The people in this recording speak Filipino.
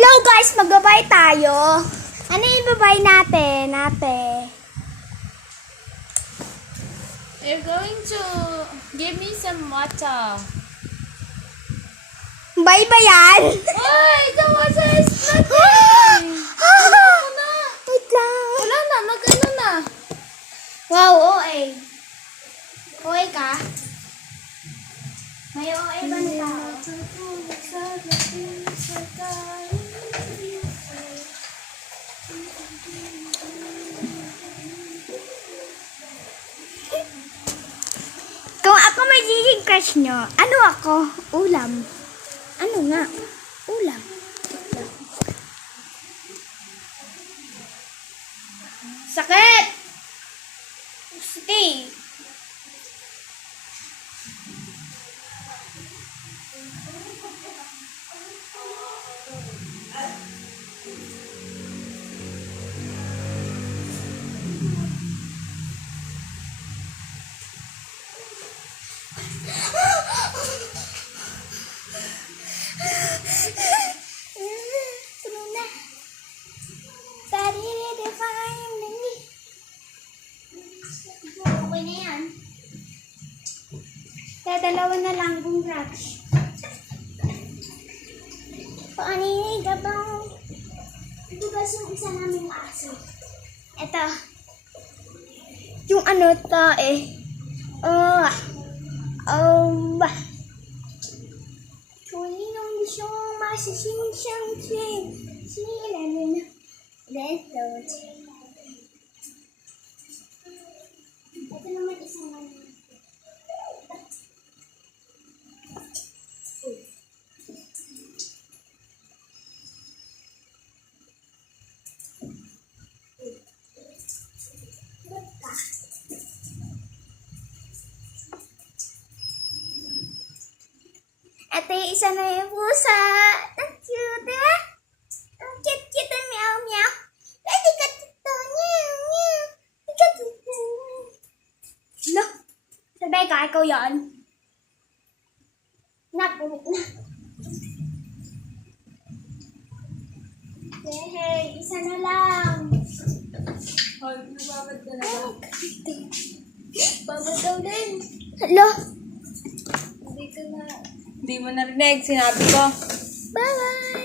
Hello guys, magbabay tayo. Ano yung babay natin, You're going to give me some water. Bye ba yan? Ay, the water is flooding. Wait lang. Wala na, mag-ano na. Wow, OA. OA ka? May OA ba na tao? Kung ako magiging crush nyo, ano ako? Ulam. Ano nga? Ulam. Sakit! Stay. Tulo na. Define me. Okay na yan. Dalawa na lang kung brush. Paaninig ka bang dugas yung isa naming aso? Ito. Yung ano to eh. Bah. 除一种熊马是心相亲，西来人人都亲。Ito naman isang ano. Ito yung isa na yung pusa. Ang cute, diba? Ang cute-cute ang meow-meow. Pwede ka dito. Meow-meow. Pwede ka dito. No? Sabay ka, ikaw yun. Napunit na. Hey, isa na lang. Ay, nababad ka na. Babad daw din. Hello? Hindi ka na. Hindi mo narinig, sinabi ko. Bye-bye.